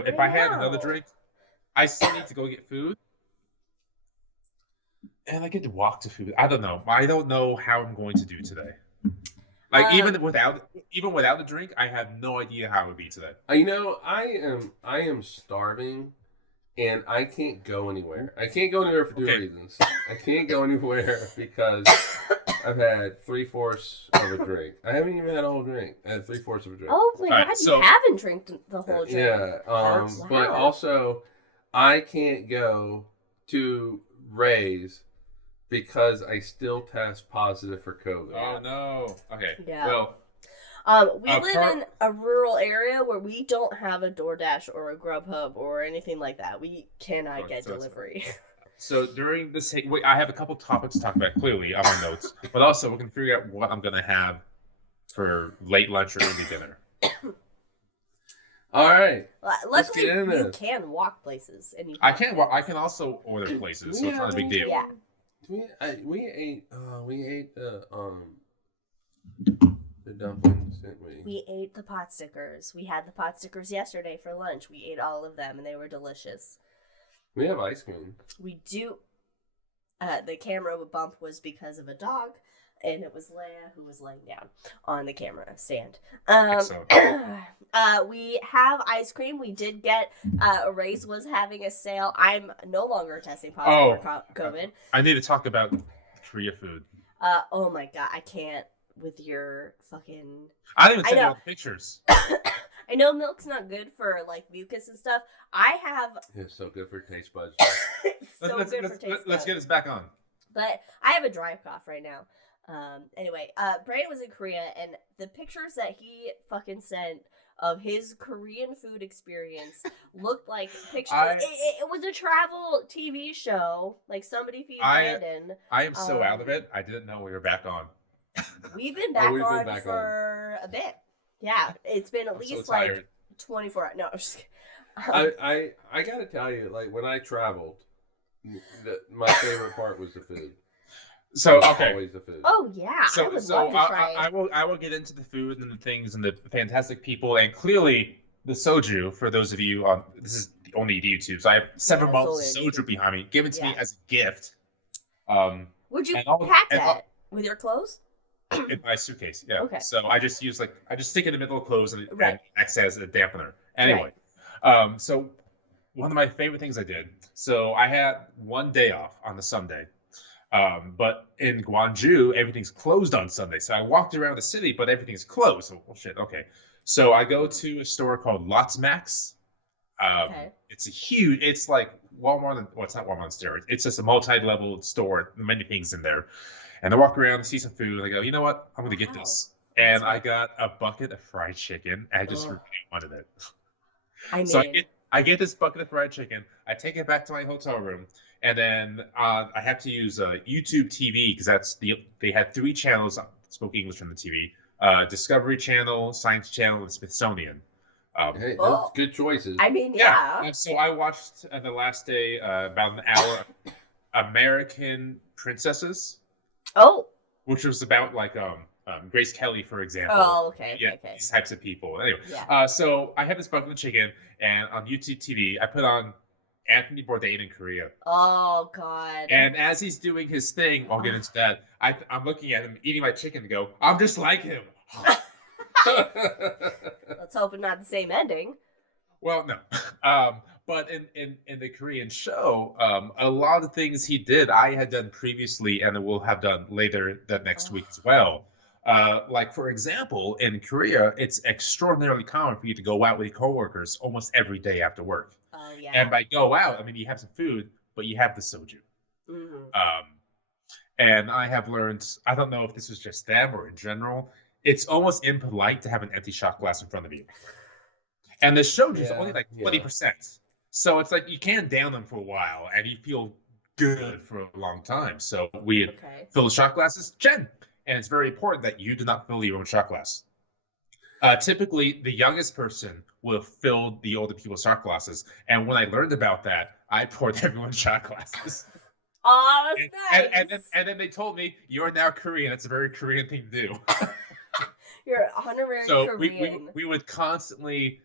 So if I had another drink, I still need to go get food, and I get to walk to food. I don't know. I don't know how I'm going to do today. Like even without the drink, I have no idea how it would be today. I am starving, and I can't go anywhere. I can't go anywhere for two reasons. I can't go anywhere because I've had 3/4 of a drink. I haven't even had a whole drink. I had 3/4 of a drink. Oh my God, you haven't drank the whole drink. Yeah. Wow. But also, I can't go to Ray's because I still test positive for COVID. Oh no. Okay. Yeah. Well, we live in a rural area where we don't have a DoorDash or a Grubhub or anything like that. We cannot get delivery. So during this, I have a couple topics to talk about clearly on my notes, but also we're going to figure out what I'm going to have for late lunch or early dinner. All right. Luckily, you can walk places. And I can also order places, so it's not a big deal. Yeah. We ate the dumplings, didn't we? We ate the pot stickers. We had the pot stickers yesterday for lunch. We ate all of them, and they were delicious. We have ice cream. We do. The camera bump was because of a dog, and it was Leia who was laying down on the camera stand. We have ice cream. We did get Ray's was having a sale. I'm no longer testing positive for COVID. I need to talk about Korea food. Oh my God, I can't with your fucking. I didn't even send you all the pictures. I know milk's not good for like mucus and stuff. I have. It's so good for taste buds. Let's get this back on. But I have a dry cough right now. Anyway, Brandon was in Korea, and the pictures that he fucking sent of his Korean food experience looked like pictures. It was a travel TV show. Like somebody feed Brandon. I am so out of it. I didn't know we were back on. We've been back on for a bit. Yeah, it's been at least so like 24 hours. No, I'm just kidding. I gotta tell you, like when I traveled, my favorite part was the food. So okay, always the food. Oh yeah, I would love to try. I will get into the food and the things and the fantastic people and clearly the soju. For those of you on this is only YouTube, so I have 7 months of soju behind me, given to me as a gift. Would you pack that with your clothes? In my suitcase, yeah. Okay. So I just stick it in the middle of clothes and acts as a dampener. Anyway, so one of my favorite things I did. So I had one day off on the Sunday, but in Gwangju everything's closed on Sunday. So I walked around the city, but everything's closed. So shit. Okay. So I go to a store called Lots Max. It's like Walmart. Well, it's not Walmart on steroids. It's just a multi-level store, many things in there. And I walk around and see some food, and I go, you know what? I'm going to get this. And I got a bucket of fried chicken. I just really wanted it. I get this bucket of fried chicken. I take it back to my hotel room. And then I have to use YouTube TV because they had 3 channels that spoke English on the TV. Discovery Channel, Science Channel, and Smithsonian. Hey, that's good choices. I mean, yeah. And so I watched the last day about an hour American Princesses. Oh. Which was about like Grace Kelly, for example. Oh, okay. Yeah, okay. These types of people. Anyway, yeah. So I have this bucket of chicken, and on YouTube TV, I put on Anthony Bourdain in Korea. Oh God. And as he's doing his thing, I'll get into that. I'm looking at him eating my chicken and go, I'm just like him. Let's hope it's not the same ending. Well, no. But in the Korean show, a lot of things he did, I had done previously, and will have done later that next week as well. Like, for example, in Korea, it's extraordinarily common for you to go out with your coworkers almost every day after work. Oh, yeah. And by go out, I mean you have some food, but you have the soju. Mm-hmm. And I have learned, I don't know if this is just them or in general, it's almost impolite to have an empty shot glass in front of you. And the soju is only like 20%. So it's like you can down them for a while and you feel good for a long time. So we fill the shot glasses, Jen. And it's very important that you do not fill your own shot glass. Typically, the youngest person will have filled the older people's shot glasses. And when I learned about that, I poured everyone's shot glasses. Oh, that's nice. And then they told me, you're now Korean. It's a very Korean thing to do. You're honorary Korean. We would constantly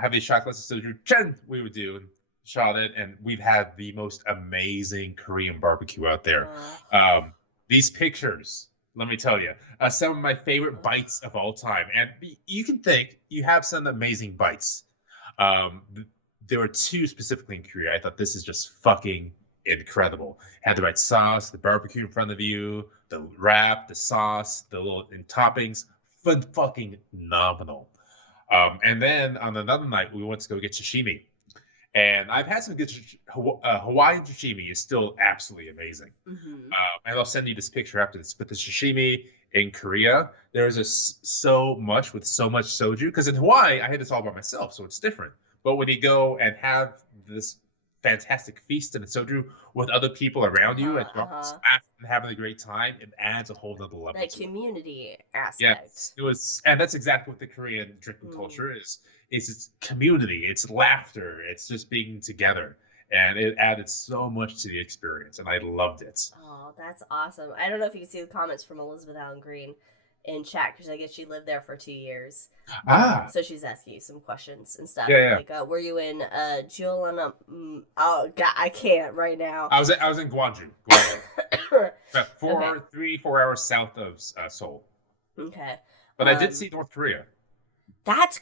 have these shot glasses soju, Chen, we would do and shot it, and we've had the most amazing Korean barbecue out there. These pictures, let me tell you, some of my favorite bites of all time. And you can think you have some amazing bites. There were two specifically in Korea. I thought this is just fucking incredible. Had the right sauce, the barbecue in front of you, the wrap, the sauce, the little toppings, fucking phenomenal. And then on another night, we went to go get sashimi. And I've had some good Hawaiian sashimi is still absolutely amazing. And I'll send you this picture after this. But the sashimi in Korea, there's so much with so much soju. Because in Hawaii, I had this all by myself, so it's different. But when you go and have this fantastic feast and soju with other people around you and having a great time, it adds a whole other level. That community aspect. Yes, it was, and that's exactly what the Korean drinking culture is. It's community, it's laughter, it's just being together, and it added so much to the experience, and I loved it. Oh, that's awesome! I don't know if you can see the comments from Elizabeth Allen Green in chat, because I guess she lived there for 2 years. So she's asking you some questions and stuff. Like, were you in Jeollana? Oh God, I can't right now. I was in Gwangju. About 4 hours south of Seoul. Okay. But I did see North Korea. That's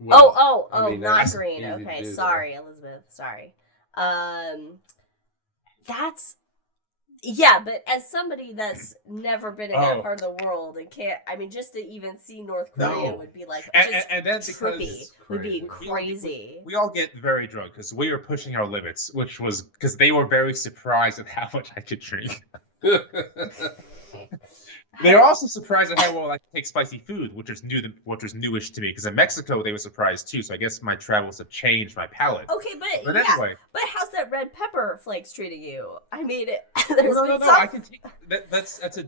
Well, not green. Okay, sorry, Elizabeth. Sorry. That's but as somebody that's never been in that part of the world and can't, just to even see North Korea would be like and that's trippy. Would be crazy. We all get very drunk because we were pushing our limits, which was because they were very surprised at how much I could drink. They were also surprised at how well I could take spicy food, which was newish to me. Because in Mexico, they were surprised too. So I guess my travels have changed my palate. Okay, but anyway, but how's that red pepper flakes treating you? I mean, no. I can take that's so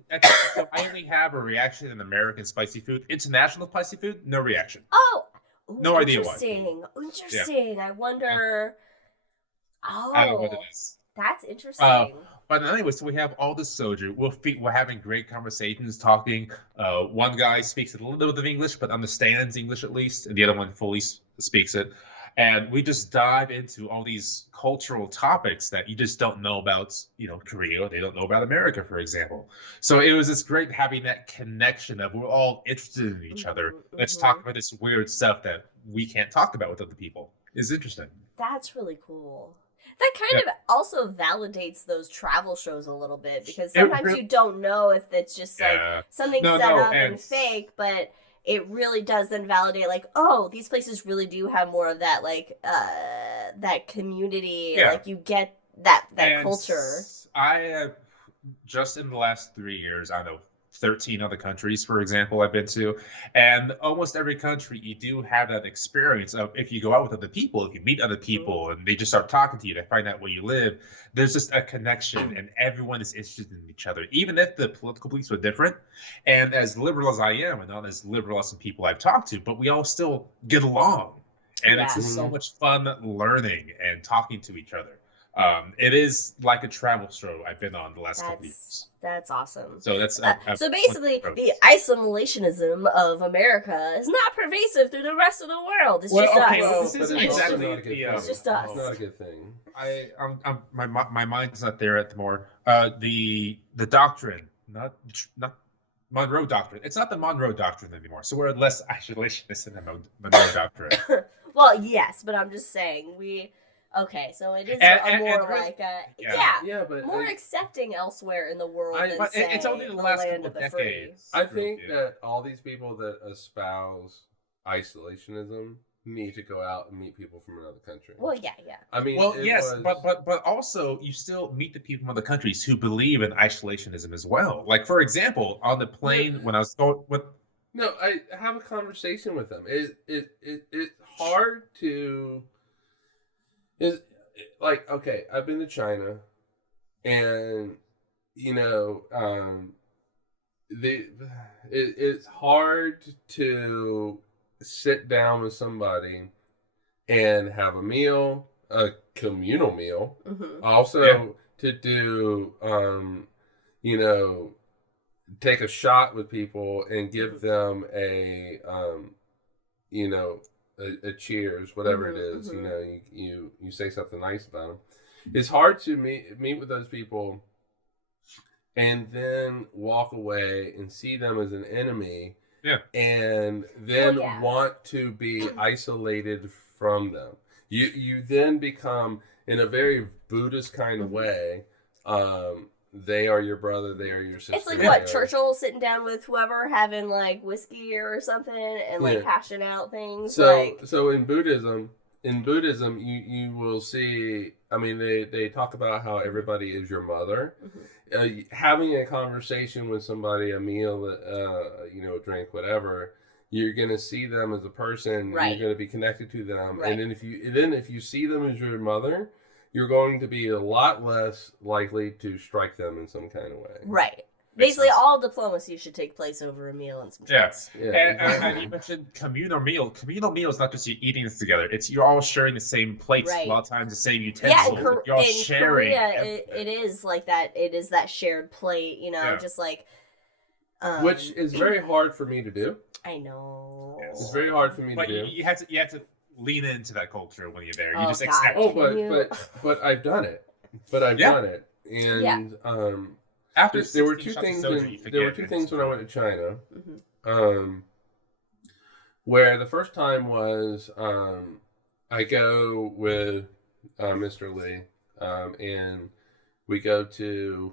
I only have a reaction in American spicy food. International spicy food, no reaction. Oh, no idea why. Interesting. I wonder. I don't know what it is. That's interesting. But anyway, so we have all this soju. We're having great conversations, talking. One guy speaks a little bit of English, but understands English at least, and the other one fully speaks it. And we just dive into all these cultural topics that you just don't know about, Korea. They don't know about America, for example. So it was just great having that connection of we're all interested in each other. Let's talk about this weird stuff that we can't talk about with other people. It's interesting. That's really cool. That kind of also validates those travel shows a little bit, because sometimes you don't know if it's just like something set up and fake, but it really does then validate, like, oh, these places really do have more of that, like, that community, like, you get that culture. I have, just in the last 3 years, I know 13 other countries, for example, I've been to, and almost every country you do have that experience of, if you go out with other people, if you meet other people and they just start talking to you, they find out where you live, there's just a connection and everyone is interested in each other, even if the political beliefs are different. And as liberal as I am, and not as liberal as some people I've talked to, but we all still get along, and it's just so much fun learning and talking to each other. It is like a travel show I've been on the last couple of years. That's awesome. So that's so basically, the isolationism of America is not pervasive through the rest of the world. It's just us. This isn't exactly it's just us. It's not a good thing. My mind's not there at the more. The doctrine, not Monroe Doctrine. It's not the Monroe Doctrine anymore. So we're less isolationist in the Monroe Doctrine. Well, yes, but I'm just saying Okay, so it is but more accepting elsewhere in the world than it's only the last land couple of the decades. free. I think that all these people that espouse isolationism need to go out and meet people from another country. Well, yeah. I mean, but also you still meet the people from other countries who believe in isolationism as well. Like, for example, on the plane when I was going with. No, I have a conversation with them. It's hard to. Okay, I've been to China, and it's hard to sit down with somebody and have a meal, a communal meal. Also to do, take a shot with people and give them a, a cheers, whatever it is. You know, you say something nice about them. It's hard to meet with those people and then walk away and see them as an enemy. Yeah. And then want to be isolated from them. You then become, in a very Buddhist kind of way, they are your brother, they are your sister. It's like what, Churchill sitting down with whoever, having like whiskey or something, and like hashing out things. So in Buddhism, you will see. I mean, they talk about how everybody is your mother. Having a conversation with somebody, a meal, a drink, whatever. You're gonna see them as a person. Right. You're gonna be connected to them, and then if you see them as your mother, you're going to be a lot less likely to strike them in some kind of way. Right. Basically, all diplomacy should take place over a meal and some drinks. And you mentioned communal meal. Communal meal is not just you eating this together. It's you're all sharing the same plates, a lot of times the same utensils. Yeah, you're all sharing. Korea, it is like that. It is that shared plate, just like... which is very hard for me to do. I know. Yes. It's very hard for me to do. You have to lean into that culture when you're there. You just accept it. But I've done it. Done it. And after there were two things. There were two things when I went to China. Where the first time was I go with Mr. Lee, and we go to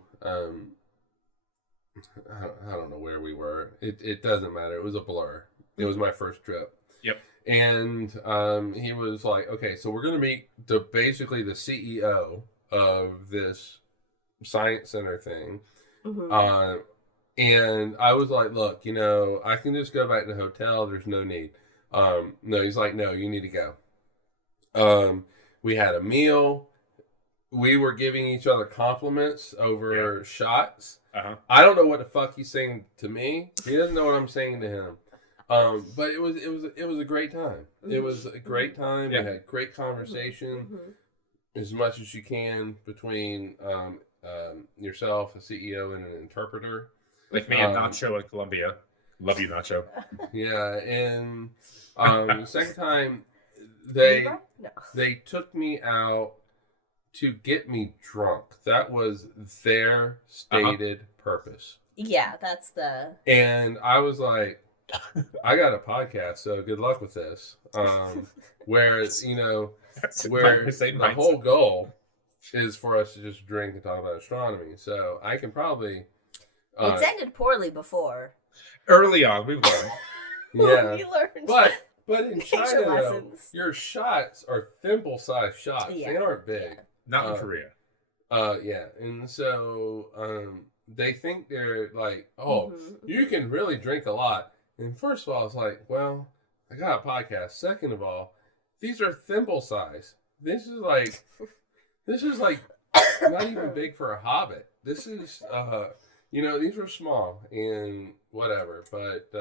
I don't know where we were. It doesn't matter. It was a blur. It was my first trip. Yep. And he was like, okay, so we're going to meet basically the CEO of this science center thing. And I was like, look, I can just go back to the hotel. There's no need. No, he's like, no, you need to go. We had a meal. We were giving each other compliments over shots. I don't know what the fuck he's saying to me. He doesn't know what I'm saying to him. But it was a great time. It was a great time. We had great conversation, as much as you can between yourself, a CEO, and an interpreter. Like me and Nacho in Colombia. Love you, Nacho. Yeah, and the second time they took me out to get me drunk. That was their stated purpose. Yeah, that's the... And I was like, I got a podcast, so good luck with this. Where the whole goal is for us to just drink and talk about astronomy. So I can probably... it's ended poorly before. Early on, we learned. Yeah. We learned. But in China, though, your shots are thimble-sized shots. Yeah. They aren't big. Yeah. Not in Korea. Yeah. And so they think they're like, you can really drink a lot. And first of all, it's like, well, I got a podcast. Second of all, these are thimble size. This is like not even big for a hobbit. This is, these were small and whatever. But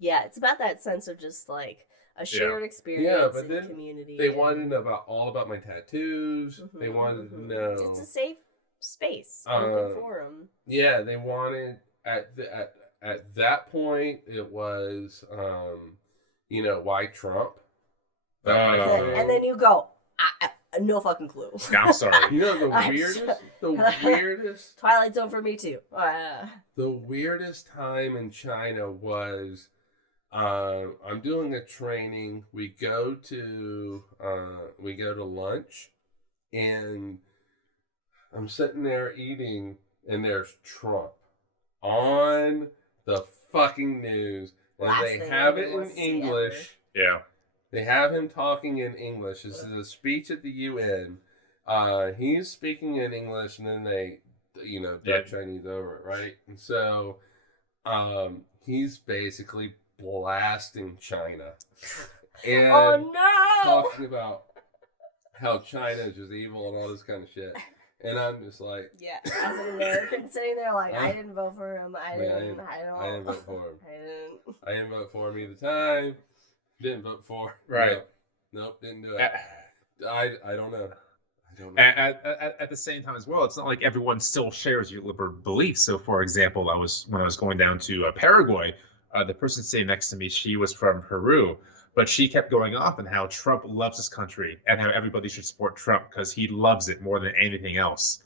yeah, it's about that sense of just like a shared experience and then community. They wanted to know all about my tattoos. They wanted to know. It's a safe space, open forum. Yeah, they wanted at that point it was, why Trump? And then you go, no fucking clue. I'm sorry. The weirdest. Twilight Zone for me too. The weirdest time in China was. I'm doing a training. We go to lunch, and I'm sitting there eating, and there's Trump on the fucking news, and they have it in English. Yeah, they have him talking in English. This is a speech at the UN. He's speaking in English, and then they, dub Chinese over it, right? And so, he's basically blasting China and talking about how China is just evil and all this kind of shit, and I'm just like, as an American sitting there like, I didn't vote for him. I didn't vote for him. I didn't vote for him either time. Didn't vote for him. Right. Nope, didn't do it. I don't know. At the same time as well, it's not like everyone still shares your liberal beliefs. So, for example, when I was going down to Paraguay. The person sitting next to me, she was from Peru, But she kept going off on how Trump loves his country and how everybody should support Trump because he loves it more than anything else.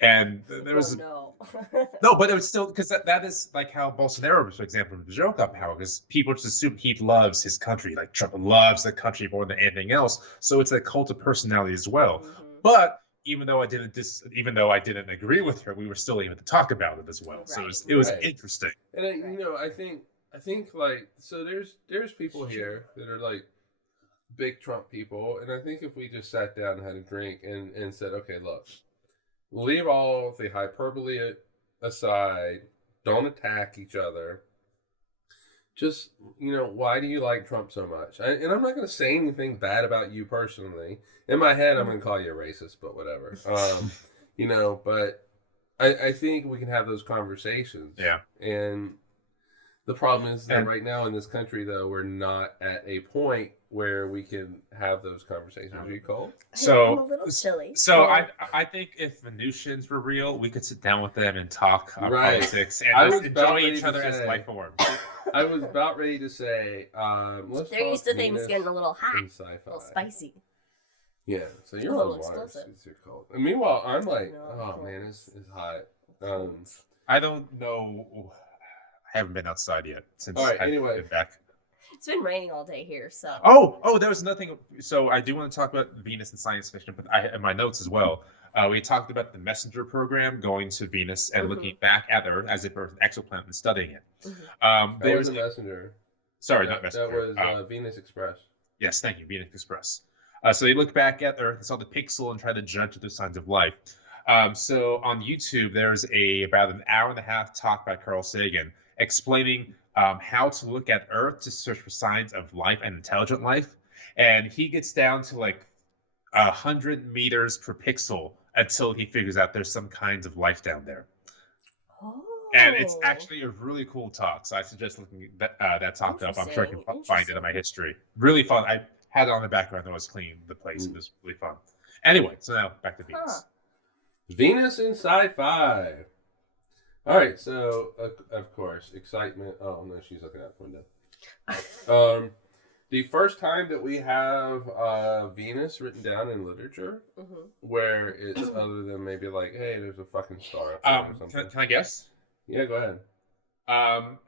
And there was no, but it was still because that is like how Bolsonaro, for example, in Brazil got power because people just assume he loves his country, like Trump loves the country more than anything else. So it's a cult of personality as well. Mm-hmm. But even though I didn't agree with her, we were still able to talk about it as well. Right. So it was interesting. And I think like so there's people here that are like big Trump people, and I think if we just sat down and had a drink and said, okay, look. Leave all the hyperbole aside. Don't attack each other. Just, why do you like Trump so much? And I'm not going to say anything bad about you personally. In my head, I'm going to call you a racist, but whatever. But I think we can have those conversations. Yeah. And the problem is that right now in this country, though, we're not at a point where we can have those conversations. Are you cold? So I'm a little chilly. So I think if Venusians were real, we could sit down with them and talk politics and just enjoy each other as life forms. I was about ready to say, they're used to things getting a little hot, a little spicy. Yeah, so you're a little explosive. You're cold. And meanwhile, I'm like, man, it's hot. I don't know. I haven't been outside yet since I've been back. It's been raining all day here, so. Oh, there was nothing. So I do want to talk about Venus and science fiction, but I in my notes as well. We talked about the Messenger program going to Venus and looking back at Earth as if it was an exoplanet and studying it. There was a Messenger. Sorry, not Messenger. That was Venus Express. Yes, thank you, Venus Express. So they looked back at Earth, saw the pixel, and tried to judge if there's signs of life. So on YouTube, there's about an hour and a half talk by Carl Sagan explaining how to look at Earth to search for signs of life and intelligent life. And he gets down to like 100 meters per pixel until he figures out there's some kinds of life down there. Oh. And it's actually a really cool talk. So I suggest looking that talk up. I'm sure I can find it in my history. Really fun. I had it on the background when I was cleaning the place. It was really fun. Anyway, so now back to Venus. Venus in sci-fi. All right, so of course, excitement. Oh no, she's looking out the window. The first time that we have Venus written down in literature, where it's other than maybe like, hey, there's a fucking star up there or something. Can I guess? Yeah, go ahead.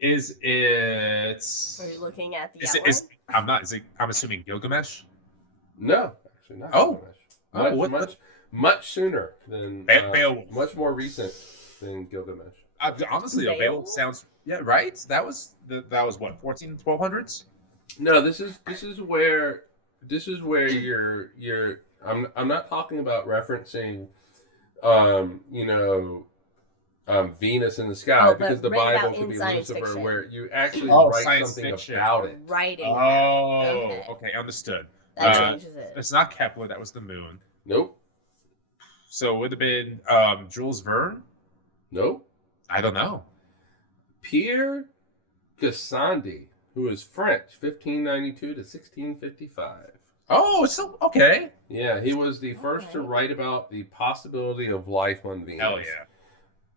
Is it? Are you looking at the outline? I'm not. I'm assuming Gilgamesh. No, actually not. Gilgamesh. Much sooner than Beowulf. Much more recent than Gilgamesh. Honestly, Beowulf sounds right. That was what 1200s. No, this is where you're. I'm not talking about referencing, Venus in the sky because the Bible could be Lucifer, fiction. Where you actually write something fiction. About it. Writing. Oh, okay, understood. That changes it. It's not Kepler. That was the moon. Nope. So it would have been Jules Verne? Nope. I don't know. Pierre Gassendi, who is French, 1592 to 1655. Oh, so okay. Yeah, he was the first to write about the possibility of life on Venus. Hell yeah.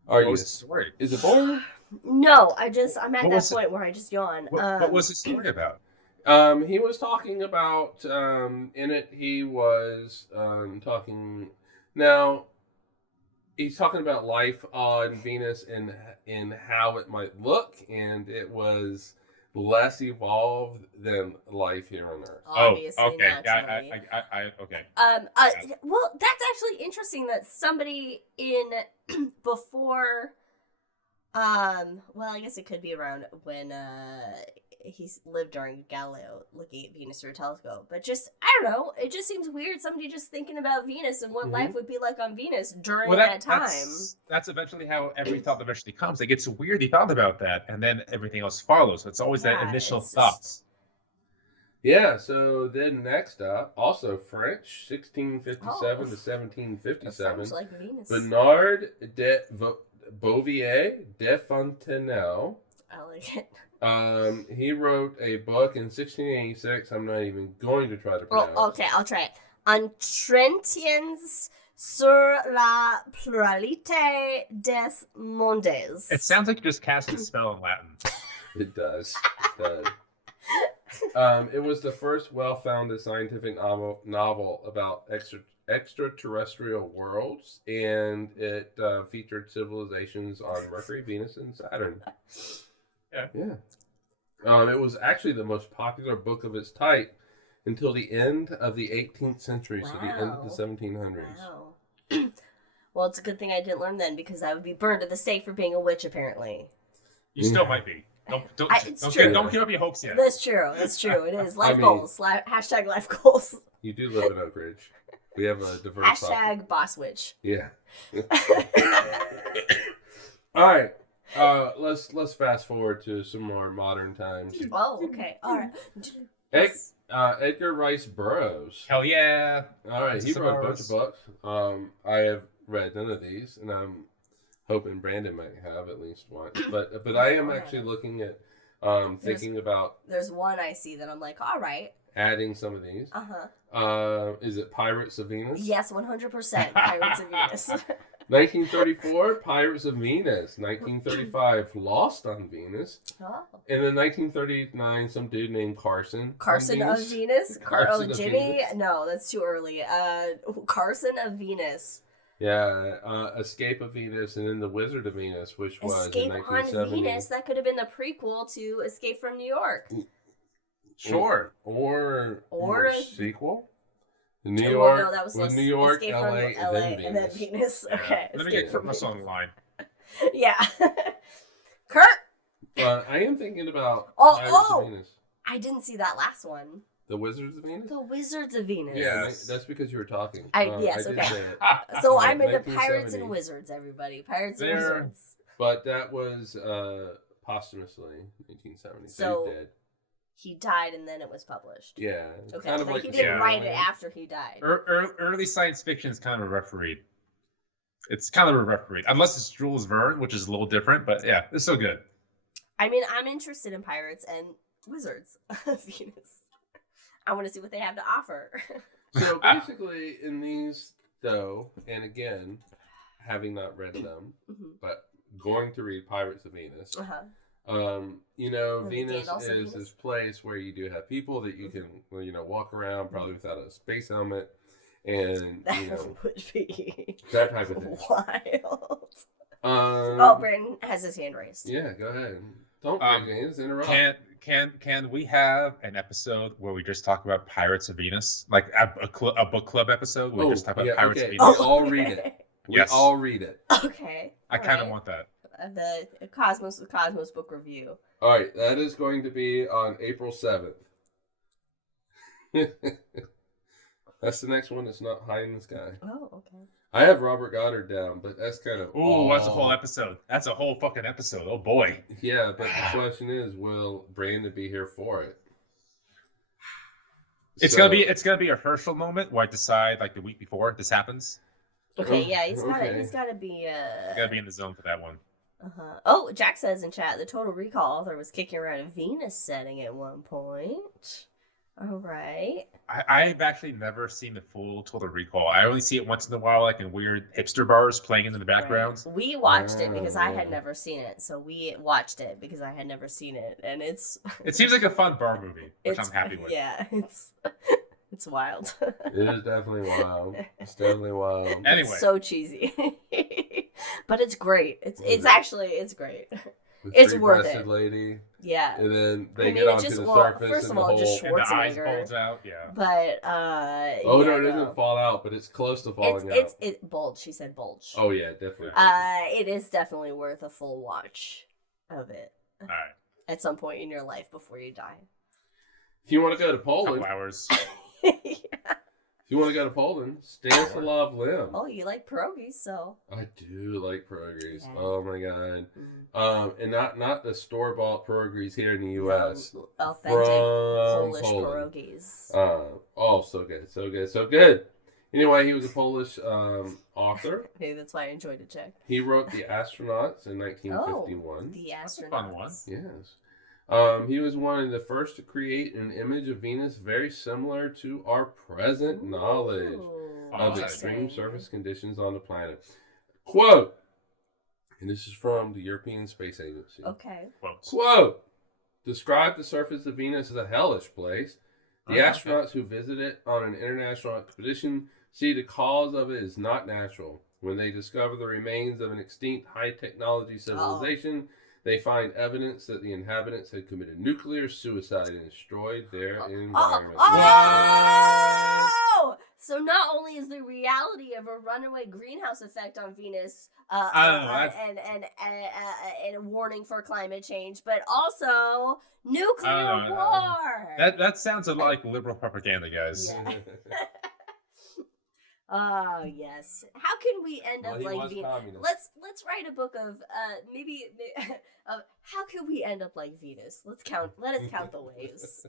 What was the story? Is it boring? No, I'm at that point where I just yawn. What was the story about? He was talking about, in it, he was talking... Now, he's talking about life on Venus and how it might look, and it was less evolved than life here on Earth. Obviously, okay. Naturally. Okay. Well, that's actually interesting that somebody before, well, I guess it could be around when he's lived during Galileo looking at Venus through a telescope. But just, I don't know, it just seems weird, somebody just thinking about Venus and what life would be like on Venus during that time. That's eventually how every thought eventually comes. It gets weird, he thought about that, and then everything else follows. So it's always that initial thoughts. Yeah, so then next up, also French, 1657 to 1757. Like Venus. Bernard de Bouvier de Fontenelle. I like it. He wrote a book in 1686. I'm not even going to try to pronounce. Oh, okay, I'll try it. Entretiens sur la pluralité des mondes. It sounds like you just cast a spell in Latin. It does. It was the first well-founded scientific novel about extraterrestrial worlds, and it featured civilizations on Mercury, Venus, and Saturn. Yeah. It was actually the most popular book of its type until the end of the 18th century, so the end of the 1700s. Wow. Well, it's a good thing I didn't learn then, because I would be burned at the stake for being a witch, apparently. You still might be. Don't give up your hopes yet. That's true. It is. Life goals. Hashtag life goals. You do live in Oak Ridge. We have a diverse Hashtag boss witch. Yeah. All right. Let's fast forward to some more modern times. Oh, okay. All right. Edgar Rice Burroughs. Hell yeah. All right. He wrote a bunch of books. I have read none of these, and I'm hoping Brandon might have at least one. But I am actually looking at thinking about. There's one I see that I'm like, all right. Adding some of these. Is it Pirates of Venus? Yes, 100% Pirates of Venus. 1934, Pirates of Venus. 1935, Lost on Venus. Oh. And then 1939, some dude named Carson. Carson of Venus? Carson of Jimmy? Venus. No, that's too early. Carson of Venus. Yeah, Escape of Venus, and then The Wizard of Venus, which was Escape in 1970. on Venus. That could have been the prequel to Escape from New York. Sure. Or a sequel. New York. No, that was New York, Escape LA, from LA, and then Venus. Okay. Let me get Kurt on the line. Yeah. Kurt. I am thinking about Pirates of Venus. I didn't see that last one. The Wizards of Venus? The Wizards of Venus. Yeah, that's because you were talking. Yes, okay. So I'm into Pirates and Wizards, everybody. Pirates and Wizards. But that was posthumously 1970. So he did. He died and then it was published. Yeah. Okay. Kind of like he didn't write it after he died. Early science fiction is kind of a referee. It's kind of a referee. Unless it's Jules Verne, which is a little different, but yeah, it's still good. I mean, I'm interested in Pirates and Wizards of Venus. I want to see what they have to offer. So basically, in these, though, and again, having not read them, but going to read Pirates of Venus, Venus is this place where you do have people that you can, walk around probably without a space helmet, and that would be that type of thing. Wild. Brandon has his hand raised. Yeah, go ahead. Don't raise your hands. Interrupt. Can we have an episode where we just talk about Pirates of Venus, like a book club episode where we just talk about Pirates of Venus? We all read it. We all read it. Okay. I kind of want that. The Cosmos book review. All right, that is going to be on April 7th. That's the next one that's not high in the sky. Oh, okay. I have Robert Goddard down, but that's kind of... Oh, that's a whole episode. That's a whole fucking episode. Oh, boy. Yeah, but the question is, will Brandon be here for it? It's gonna be a Herschel moment where I decide like the week before this happens. Okay, yeah, he's gotta be in the zone for that one. Oh, Jack says in chat, the Total Recall author was kicking around a Venus setting at one point. All right. I've actually never seen the full Total Recall. I only see it once in a while, like in weird hipster bars playing in the background. Right. We watched it because I had never seen it. So we watched it because I had never seen it. And it seems like a fun bar movie, which I'm happy with. Yeah, it's wild. It is definitely wild. It's definitely wild. Anyway. It's so cheesy. But it's great. It's great. It's worth it. Lady. Yeah. And then they get onto the surface first of all, just and the eyes Schwarzenegger. bulge out. Yeah. But no, it doesn't fall out, but it's close to falling out. It's bulge. She said bulge. Oh yeah, definitely. It is definitely worth a full watch of it. All right. At some point in your life before you die. If you want to go to Poland, couple hours. Yeah. If you want to go to Poland, Stanislav Lem. Oh, you like pierogies, so. I do like pierogies. Yeah. Oh my god. And not the store-bought pierogies here in the U.S. Authentic Polish pierogies. So good, so good, so good. Anyway, he was a Polish author. Hey, that's why I enjoyed it, Jack. He wrote The Astronauts in 1951. The Astronauts. That's a fun one. Yes. He was one of the first to create an image of Venus very similar to our present knowledge of extreme surface conditions on the planet. Quote, and this is from the European Space Agency. Okay. Quote, described the surface of Venus as a hellish place. The astronauts who visit it on an international expedition see the cause of it is not natural. When they discover the remains of an extinct high-technology civilization, they find evidence that the inhabitants had committed nuclear suicide and destroyed their environment. Oh! So not only is the reality of a runaway greenhouse effect on Venus and a warning for climate change, but also nuclear war. That sounds a lot like liberal propaganda, guys. Yeah. Oh yes. How can we end up like Venus? Let's write a book of maybe of how can we end up like Venus? Let us count the ways.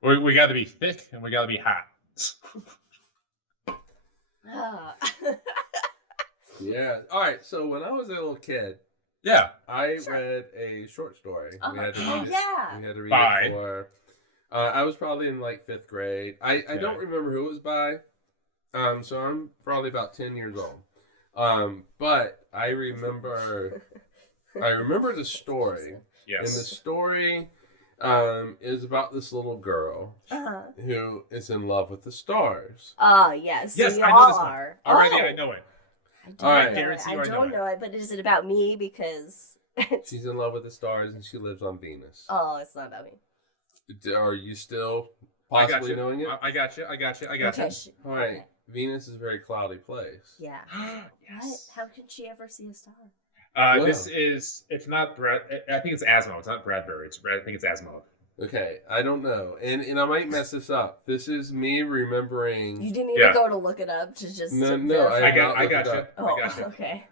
We got to be thick and we got to be hot. Yeah. All right. So when I was a little kid, I read a short story. We had to read it. We had to read it for. I was probably in like 5th grade. I don't remember who it was by. So I'm probably about 10 years old. But I remember the story. Yes. And the story is about this little girl who is in love with the stars. Oh, yes. Yes, I know this one. Already, I know it. I don't know it, but is it about me? Because she's in love with the stars and she lives on Venus. Oh, it's not about me. Are you still possibly knowing it? I got you. Okay. All right. Okay. Venus is a very cloudy place. Yeah. Yes. What? How can she ever see a star? This is, it's not Brad, I think it's Asimov. It's not Bradbury. I think it's Asimov. Okay, I don't know. And I might mess this up. This is me remembering. You didn't even go to look it up to just. No, I got you. Oh, okay.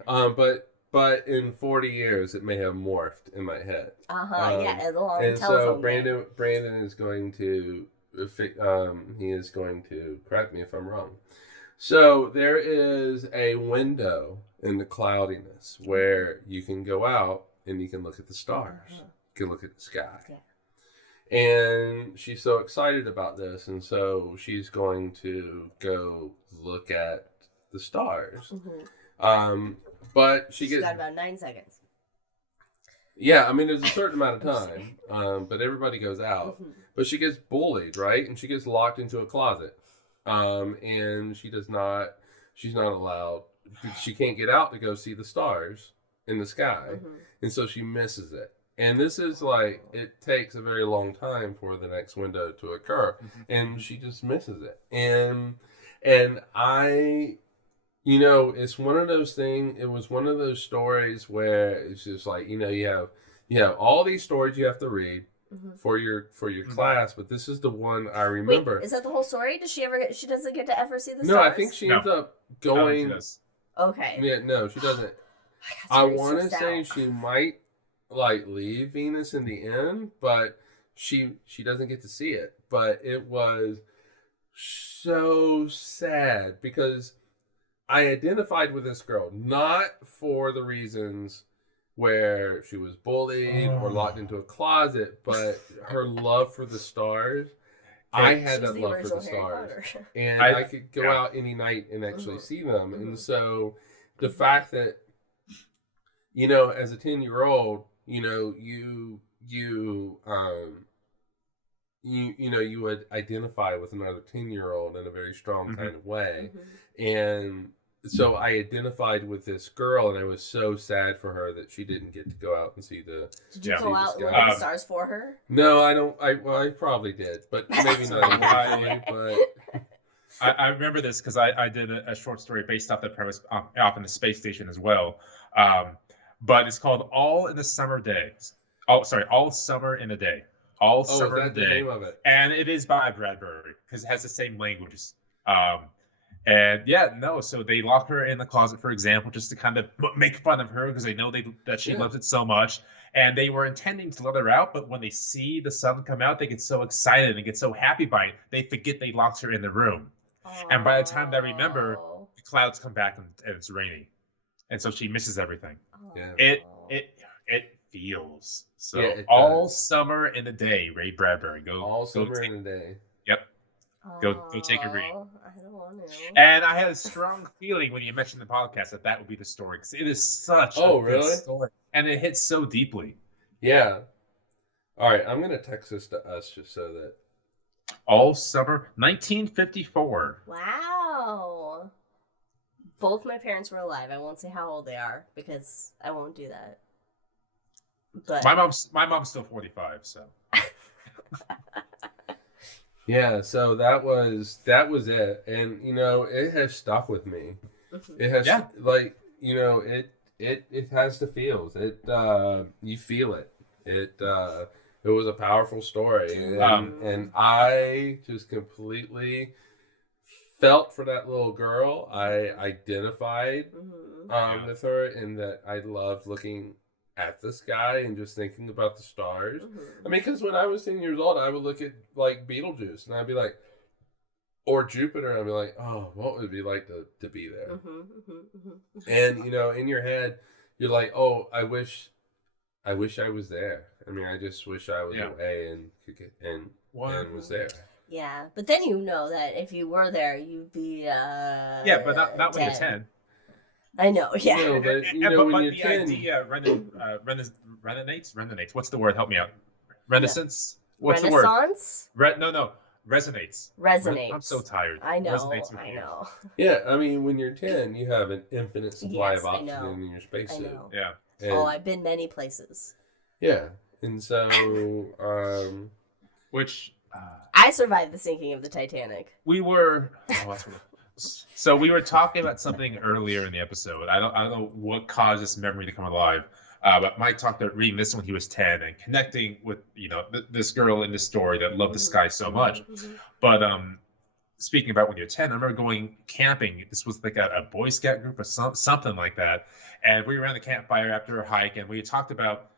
But in 40 years, it may have morphed in my head. Yeah, along and so Brandon is going to, he is going to correct me if I'm wrong. So there is a window in the cloudiness where you can go out and you can look at the stars. You can look at the sky. Yeah. And she's so excited about this, and so she's going to go look at the stars. But she's got about 9 seconds. Yeah, I mean, there's a certain amount of time, but everybody goes out. But she gets bullied, right? And she gets locked into a closet. And she's not allowed, she can't get out to go see the stars in the sky. And so she misses it. And this is like, it takes a very long time for the next window to occur. And she just misses it. And I, it's one of those things, it was one of those stories where it's just like, you have all these stories you have to read for your class, but this is the one I remember. Wait, is that the whole story? Does she doesn't get to ever see the stars? No, I think she ends up going. Okay. Yeah, no, she doesn't. I want to say she might leave Venus in the end, but she doesn't get to see it. But it was so sad because I identified with this girl, not for the reasons where she was bullied or locked into a closet, but her love for the stars. I had that love for the stars. And I could go out any night and actually see them. And so the fact that, as a 10-year-old, you would identify with another 10-year-old in a very strong kind of way. And so I identified with this girl, and I was so sad for her that she didn't get to go out and see the. Did you go out and look at the stars for her? No, I don't. I probably did, but maybe not entirely. But I remember this because I did a short story based off the premise off in the space station as well. But it's called All in the Summer Days. All Summer in a Day. All Summer in a Day. The name of it? And it is by Bradbury because it has the same languages. So they lock her in the closet, for example, just to kind of make fun of her because they know that she loves it so much. And they were intending to let her out, but when they see the sun come out, they get so excited and get so happy by it, they forget they locked her in the room. And by the time they remember, the clouds come back and it's raining. And so she misses everything. It feels so. All Summer in a Day, Ray Bradbury. Summer in a Day. Yep. Go take a read. I don't want to. And I had a strong feeling when you mentioned the podcast that would be the story because it is such a good story, and it hits so deeply. Yeah. All right, I'm gonna text this to us just so that. All summer 1954. Wow. Both my parents were alive. I won't say how old they are because I won't do that. But My mom's still 45, so. Yeah, so that was it, and it has stuck with me. It has it has the feels. You feel it. It was a powerful story, and I just completely felt for that little girl. I identified with her, in that I loved looking at the sky and just thinking about the stars. I mean, because when I was 10 years old, I would look at like Beetlejuice, and I'd be like, or Jupiter, and I'd be like, oh, what would it be like to be there? And in your head, you're like, oh, I wish I was there. I mean, I just wish I was away and could get and was there. Yeah, but then that if you were there, you'd be yeah, but not when you're 10. I know, yeah. No, but but when you're the 10, idea resonates. What's the word? Help me out. Renaissance. What's Renaissance? the word? No. Resonates. Resonates. I'm so tired. I know. Resonates with I you. know. Yeah, I mean, when you're 10, you have an infinite supply Yes, of I oxygen know. in your spacesuit. I know. Yeah. And, I've been many places. Yeah, and so, Which I survived the sinking of the Titanic. we were. So we were talking about something earlier in the episode. I don't know what caused this memory to come alive. But Mike talked about reading this when he was 10 and connecting with this girl in this story that loved the sky so much. But speaking about when you're 10, I remember going camping. This was like a Boy Scout group or something like that. And we were around the campfire after a hike, and we talked about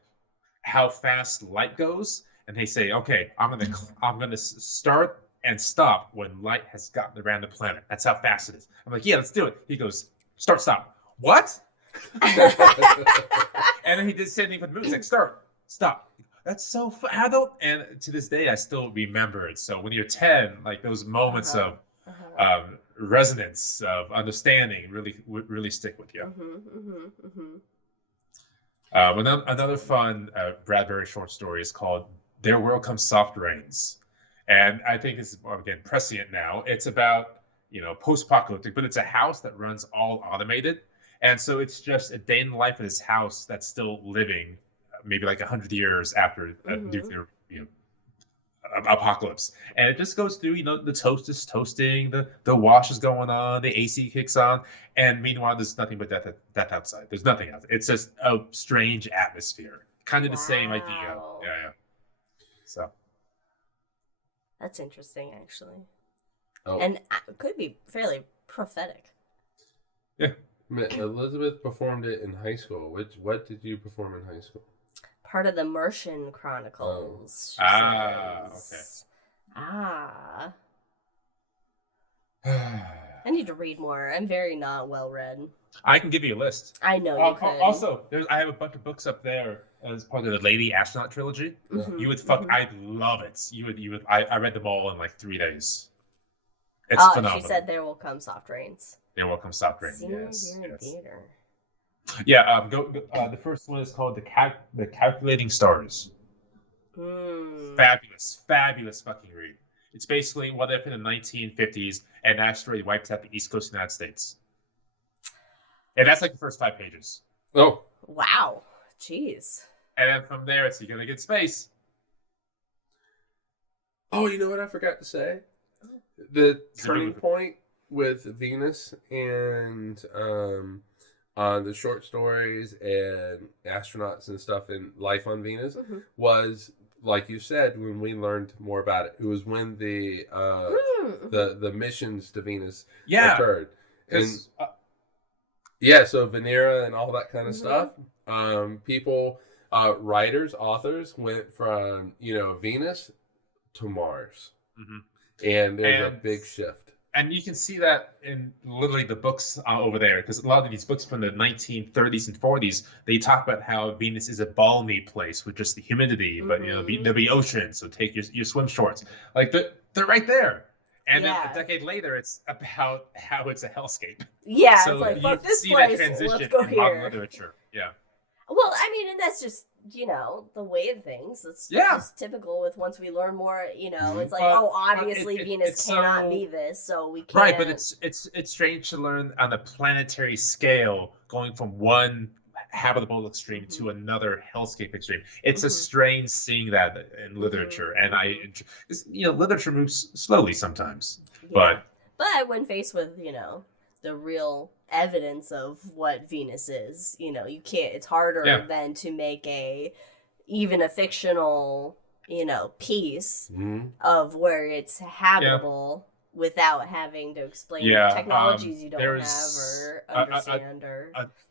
how fast light goes. And they say, okay, I'm gonna start and stop when light has gotten around the planet. That's how fast it is. I'm like, yeah, let's do it. He goes, start, stop. What? And then he did the same thing with the movies, like start, stop. That's so how and to this day I still remember it. So when you're 10, like those moments of resonance, of understanding, really stick with you. Another fun Bradbury short story is called "There Will Come Soft Rains," and I think this is again prescient now. It's about post-apocalyptic, but it's a house that runs all automated. And so it's just a day in the life of this house that's still living, maybe like 100 years after a nuclear apocalypse. And it just goes through, the toast is toasting, the wash is going on, the AC kicks on, and meanwhile there's nothing but death outside. There's nothing else. It's just a strange atmosphere. Kind of the same idea. Yeah. So. That's interesting, actually. Oh. And it could be fairly prophetic. Yeah. Elizabeth performed it in high school. What did you perform in high school? Part of the Martian Chronicles. Okay. I need to read more. I'm very not well read. I can give you a list. I know you could. Also, I have a bunch of books up there as part of the Lady Astronaut trilogy. You would I love it. I read them all in like 3 days. It's phenomenal. She said there will come soft rains. There will come soft rains. Yes. Theater. Yeah. The first one is called the Calculating Stars. Fabulous fucking read. It's basically what if in the 1950s an asteroid wiped out the east coast of the United States. And that's like the first 5 pages. Oh. Wow. Jeez. And then from there, you're going to get space. Oh, you know what I forgot to say? The turning point with Venus and the short stories and astronauts and stuff and life on Venus was, like you said, when we learned more about it. It was when the missions to Venus occurred. And so Venera and all that kind of stuff. People, writers, authors went from Venus to Mars. And there's a big shift. And you can see that in literally the books over there, because a lot of these books from the 1930s and 40s, they talk about how Venus is a balmy place with just the humidity, but there'll be ocean, so take your swim shorts. Like they're right there. And then a decade later, it's about how it's a hellscape. Yeah, so it's like, fuck this place, let's go here. Modern literature. Yeah. Well, I mean, and that's just the way of things. It's Yeah. just typical with once we learn more, it's like, But- obviously Venus it's cannot so- be this, so we can't. Right, but it's strange to learn on a planetary scale, going from one habitable extreme to another hellscape extreme. It's a strange seeing that in literature, and literature moves slowly sometimes. Yeah. But when faced with, the real evidence of what Venus is, you can't, it's harder than to make even a fictional, piece of where it's habitable without having to explain technologies you don't have or understand.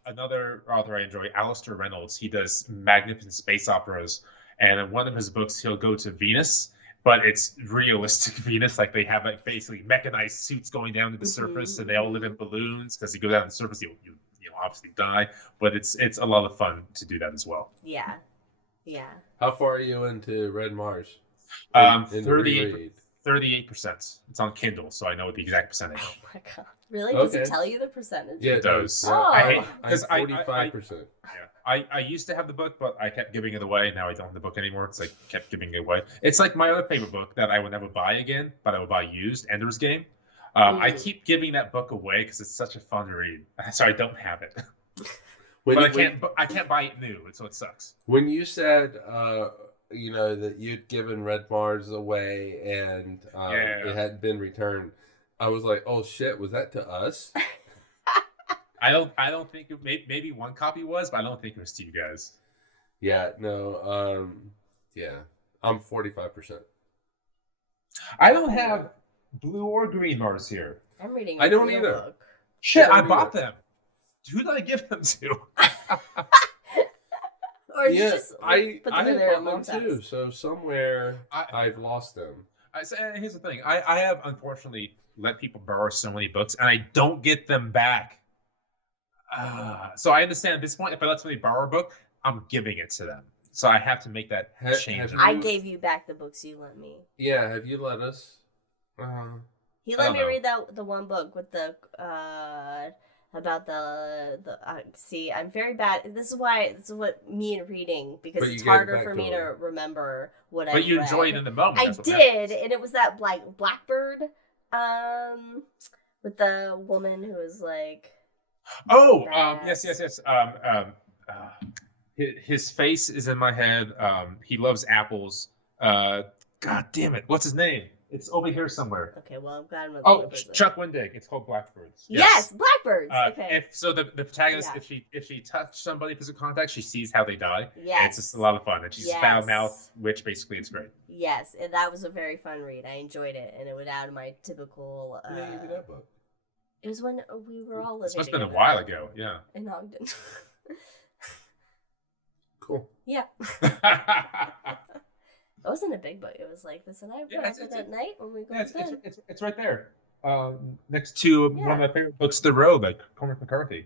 Another author I enjoy, Alistair Reynolds, he does magnificent space operas, and in one of his books he'll go to Venus, but it's realistic Venus, like they have basically mechanized suits going down to the surface, and they all live in balloons, because you go down to the surface, you obviously die, but it's a lot of fun to do that as well. Yeah. How far are you into Red Mars? 38%. It's on Kindle, so I know the exact percentage. Oh my god! Really? Does it tell you the percentage? Yeah, it does. Yeah. Oh. Because I'm 45%. I used to have the book, but I kept giving it away. Now I don't have the book anymore because I kept giving it away. It's like my other favorite book that I would never buy again, but I would buy used, Ender's Game. I keep giving that book away because it's such a fun read. So I don't have it. I can't buy it new, so it sucks. When you said that you'd given Red Mars away and it hadn't been returned, I was like, oh shit, was that to us? I don't think maybe one copy was, but I don't think it was to you guys. Yeah, no, I'm 45%. I don't have blue or green Mars here. I'm reading. I don't either. Book. Shit, I bought them. Who did I give them to? Or just I put them in there bought them too. So somewhere I've lost them. Here's the thing. I have unfortunately let people borrow so many books, and I don't get them back. So I understand at this point, if I let somebody borrow a book, I'm giving it to them. So I have to make that change. I gave you back the books you lent me. Yeah, have you let us? He let me read the one book with the about the see, I'm very bad. This is what me and reading, because it's harder for me to remember what I read. But you enjoyed it in the moment. I did, and it was that Blackbird with the woman who was like, yes. His face is in my head. He loves apples. God damn it, what's his name? It's over here somewhere. Okay, well, I'm glad I'm not Chuck Wendig. It's called Blackbirds. Yes, Blackbirds. Okay. The protagonist, if she touched somebody physical contact, she sees how they die. Yes. It's just a lot of fun, and she's foul mouth, which basically it's great. Yes, and that was a very fun read. I enjoyed it, and it was out of my typical. When did you do that book? It was when we were all living. This must have been a while ago. Yeah. In Ogden. Cool. Yeah. It wasn't a big book. It was like this, and I read it at night when we go to bed. It's right there, next to one of my favorite books, The Road, by Cormac McCarthy.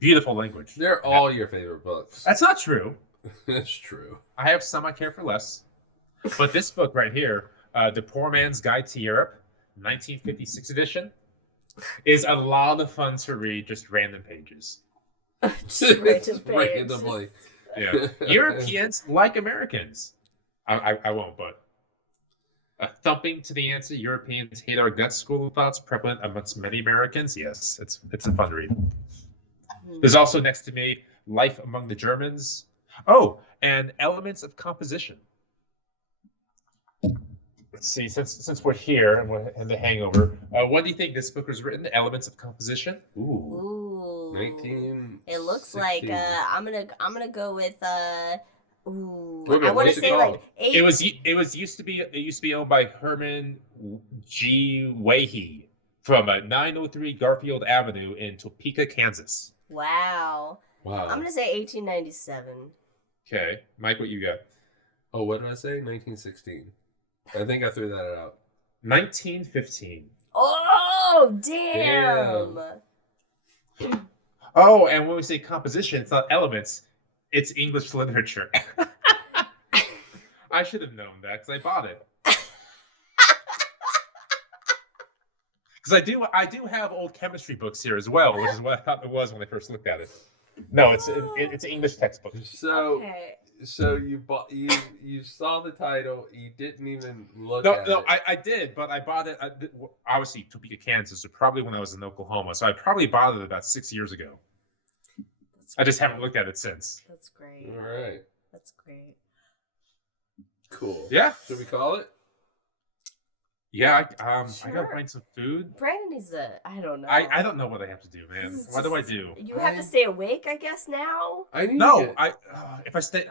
Beautiful language. They're all your favorite books. That's not true. That's true. I have some I care for less, but this book right here, The Poor Man's Guide to Europe, 1956 edition, is a lot of fun to read. Just random pages. Just random pages. Randomly. Yeah. Europeans like Americans. I won't, but a thumping to the answer. Europeans hate our guts school of thoughts prevalent amongst many Americans. Yes, it's a fun read. There's also next to me Life Among the Germans. Oh, and Elements of Composition. Let's see, since we're here and we're in the Hangover, what do you think this book was written? Elements of Composition. Ooh. 19. It looks like I'm gonna go with Ooh, I want to say like 8. It used to be owned by Herman G. Wahey from 903 Garfield Avenue in Topeka, Kansas. Wow. I'm gonna say 1897. Okay, Mike, what you got? Oh, what did I say? 1916. I think I threw that out. 1915. Oh, damn. Oh, and when we say composition, it's not elements. It's English literature. I should have known that because I bought it. Because I do have old chemistry books here as well, which is what I thought it was when I first looked at it. No, it's an English textbook. So Okay. so you saw the title, you didn't even look No, at no, it. I did, but I bought it obviously Topeka, Kansas, so probably when I was in Oklahoma. So I probably bought it about 6 years ago. I just haven't looked at it since. That's great. All right. That's great. Cool. Yeah. Should we call it? Yeah, I Sure. gotta find some food. Brandon needs I don't know. I don't know what I have to do, man. This is What do I just- do? You have to stay awake, I guess, now? I need No, to get, if I stay,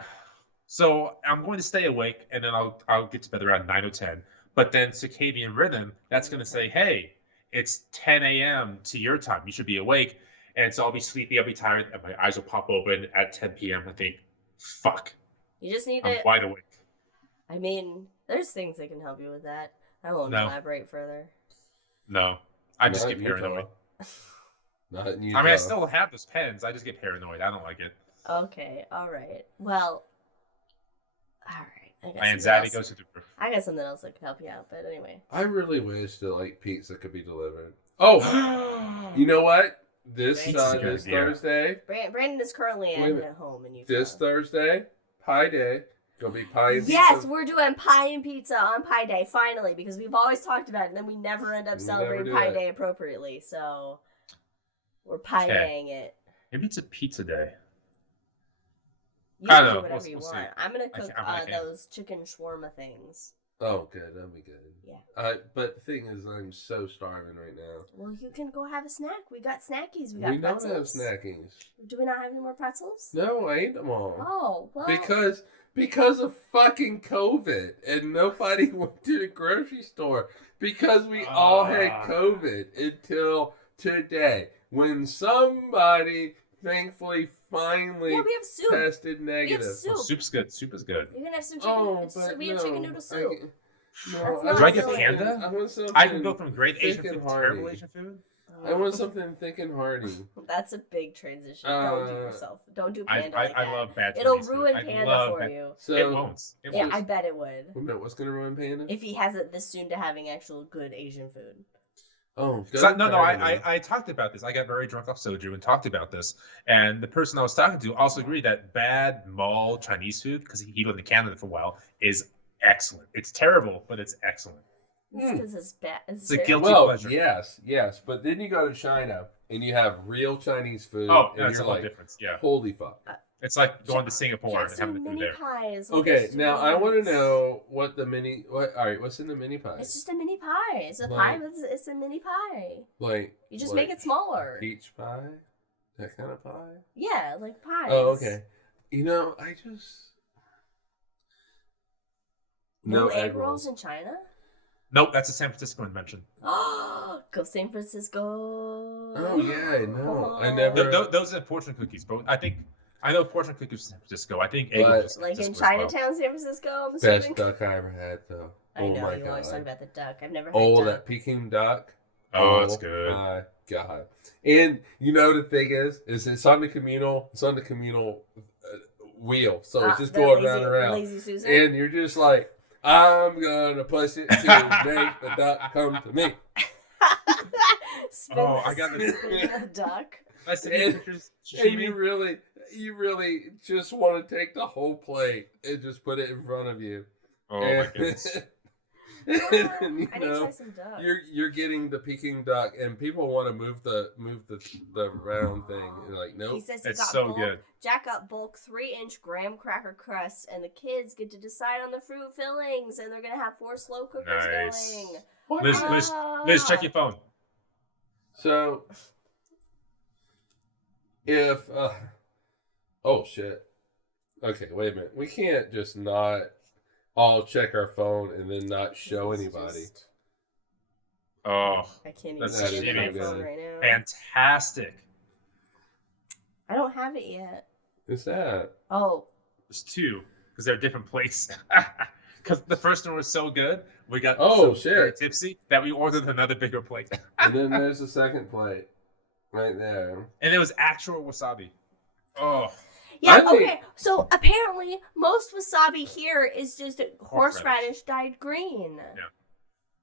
so I'm going to stay awake, and then I'll get to bed around 9 or 10. But then circadian rhythm, that's going to say, hey, it's 10 a.m. to your time. You should be awake. And so I'll be sleepy, I'll be tired, and my eyes will pop open at 10 p.m. I think, fuck, You just need I'm to. wide awake. I mean, there's things that can help you with that. I won't No. elaborate further. No, I just Not get in paranoid. Utah. Not in Utah. I mean, I still have those pens. I just get paranoid. I don't like it. Okay, alright. Well, alright. My something anxiety else- goes to the roof. I got something else that could help you out, but anyway. I really wish that like pizza could be delivered. Oh, you know what? This Pizza's a good idea. Thursday, Brandon is currently Wait a at minute. home in Utah. this Thursday, Pie Day. Gonna be pie and Yes, pizza. we're doing pie and pizza on Pie Day, finally, because we've always talked about it, and then we never end up We celebrating never do Pie it. Day appropriately, so we're Pie Okay. Daying it. Maybe it's a pizza day. You I can don't do know. whatever We'll you see. want. I'm gonna cook I can't. those chicken shawarma things. Oh, good. That'll be good. Yeah. But the thing is, I'm so starving right now. Well, you can go have a snack. We got snackies. We We got don't have pretzels. snackings. Do we not have any more pretzels? No, I ate them all. Oh, well. Because of fucking COVID and nobody went to the grocery store because we all had COVID until today when somebody thankfully finally Yeah, we have soup. tested We have negative. soup. Well, soup's good. Soup is good. You can have some chicken. Oh, but we have no, chicken noodle soup. No, That's I not Do I get really- Panda? I want something. I can go from great thick Asian and food to hearty. terrible Asian food. I want something thick and hearty. That's a big transition. Don't do yourself. Don't do Panda like I that. love bad It'll Chinese food. ruin I Panda love for bad- you. So It won't. It Yeah, won't. I bet it would. Wait a minute, what's gonna ruin Panda? If he hasn't this soon to having actual good Asian food. Oh, I talked about this. I got very drunk off soju and talked about this. And the person I was talking to also agreed that bad mall Chinese food, because he lived in Canada for a while, is excellent. It's terrible, but it's excellent. Because it's bad. It's a guilty Well, pleasure. yes, but then you go to China and you have real Chinese food, Oh, and that's a you're whole like, difference. Yeah. holy fuck. It's like going to Singapore Yeah, and so having the food mini there. pies. Okay, with now I want to sweets. know what the mini. All right, what's in the mini pie? It's just a mini pie. It's a Like- pie. It's a mini pie. Like You just like make it smaller. Peach pie, that kind of pie. Yeah, like pies. Oh, okay. You know, I just No egg rolls in China? Nope, that's a San Francisco invention. Go San Francisco. Oh yeah, I know. I never. Those are fortune cookies, but I know fortune cookies in San Francisco. I think egg But- rolls in Like in San Francisco as well. Chinatown, San Francisco, I'm Best assuming. duck I ever had, though. I Oh know, my you always talk god. about the duck. I've never had Oh, duck. that Peking duck. Oh, that's good. My god. And you know the thing is it's on the communal wheel, so it's just The going lazy, round and round, Lazy Susan. and you're just like, I'm gonna push it to make the duck come to me. Oh, I got the duck. I sent you And- pictures. And Sashimi. you really just want to take the whole plate and just put it in front of you. Oh my goodness. And, I you need to know, try some duck. you're getting the Peking duck, and people want to move the round thing. You're like, He nope. says he It's got so bulk. good. Jack got bulk 3-inch graham cracker crust, and the kids get to decide on the fruit fillings, and they're gonna have 4 slow cookers Nice. going. What? Liz, check your phone. So, if oh shit. Okay, wait a minute. We can't just not all check our phone and then not show It's anybody. just- Oh, I can't even That's see it on my shitty. phone right now. fantastic. I don't have it yet. What's that? Oh, There's 2 because they're different plates. Because the first one was so good, we got Oh, so very shit. tipsy that we ordered another bigger plate. And then there's the second plate. Right there. And it was actual wasabi. Oh, yeah. I think- Okay. So apparently, most wasabi here is just horseradish dyed green. Yeah.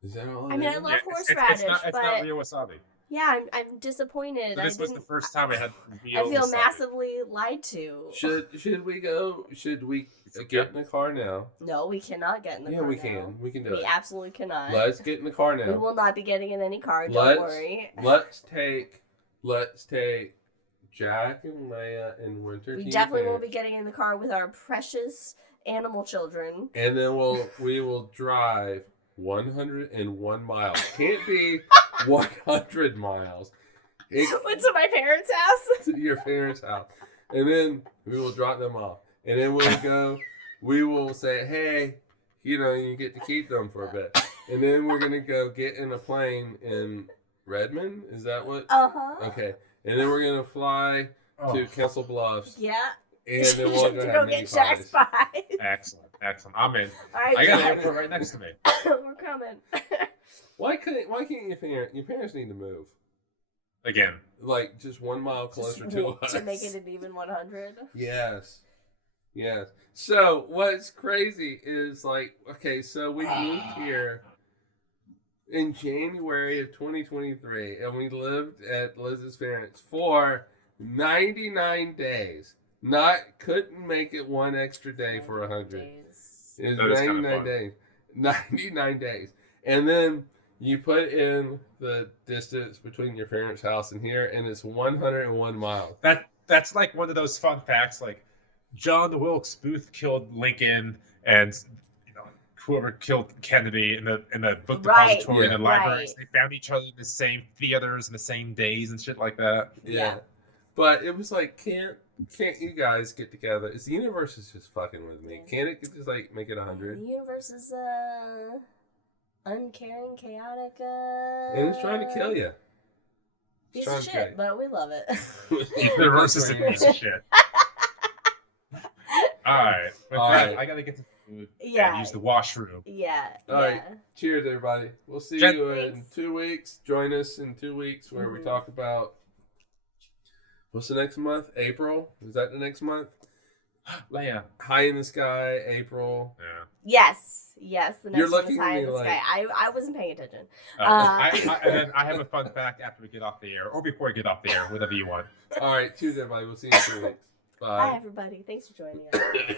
Is that all? I mean, it I is? love yeah, horseradish, it's not but real wasabi. Yeah, I'm disappointed. So this was the first time I had I feel massively lied to. Should we go? Should we get in the car now? No, we cannot get in the car. Yeah, we now. can. We can do it. We absolutely cannot. Let's get in the car now. We will not be getting in any car. Don't worry. Let's take Jack and Leia and Winter. We definitely won't be getting in the car with our precious animal children. And then we will drive 101 miles. Can't be 100 miles. What's to my parents' house? To your parents' house. And then we will drop them off. And then we will say, hey, you get to keep them for a bit. And then we're going to go get in a plane in Redmond. Is that what? Uh-huh. Okay. And then we're going to fly to Council Bluffs. Yeah. And then we'll go get Jack's pies. Excellent. I'm in. All right, I got an airport right next to me. We're coming. Why can't your parents need to move? Again. Like just 1 mile closer to us. To make it an even 100? Yes. So what's crazy is so we moved here in January of 2023 and we lived at Liz's parents for 99 days. Couldn't make it one extra day for 100. It was 99 days. 99 days. And then you put in the distance between your parents' house and here, and it's 101 miles. That's like one of those fun facts. Like John Wilkes Booth killed Lincoln, and whoever killed Kennedy in the book depository and the libraries. Right. They found each other in the same theaters and the same days and shit like that. Yeah. But it was like, can't you guys get together? The universe is just fucking with me. Can't it just make it 100? The universe is uncaring, chaotic. And it's trying to kill you. Piece of shit, but we love it. The universe is a piece of shit. All right. I gotta get to food. Yeah. And use the washroom. Yeah. All right. Cheers, everybody. We'll see you in 2 weeks. Join us in 2 weeks where we talk about. What's the next month? April? Is that the next month? Leia. High in the Sky, April. Yeah. Yes. The next You're one looking is High at me in the Sky. I wasn't paying attention. And then I have a fun fact after we get off the air, or before we get off the air, whatever you want. All right. Cheers, everybody. We'll see you in 2 weeks. Bye. Bye, everybody. Thanks for joining us.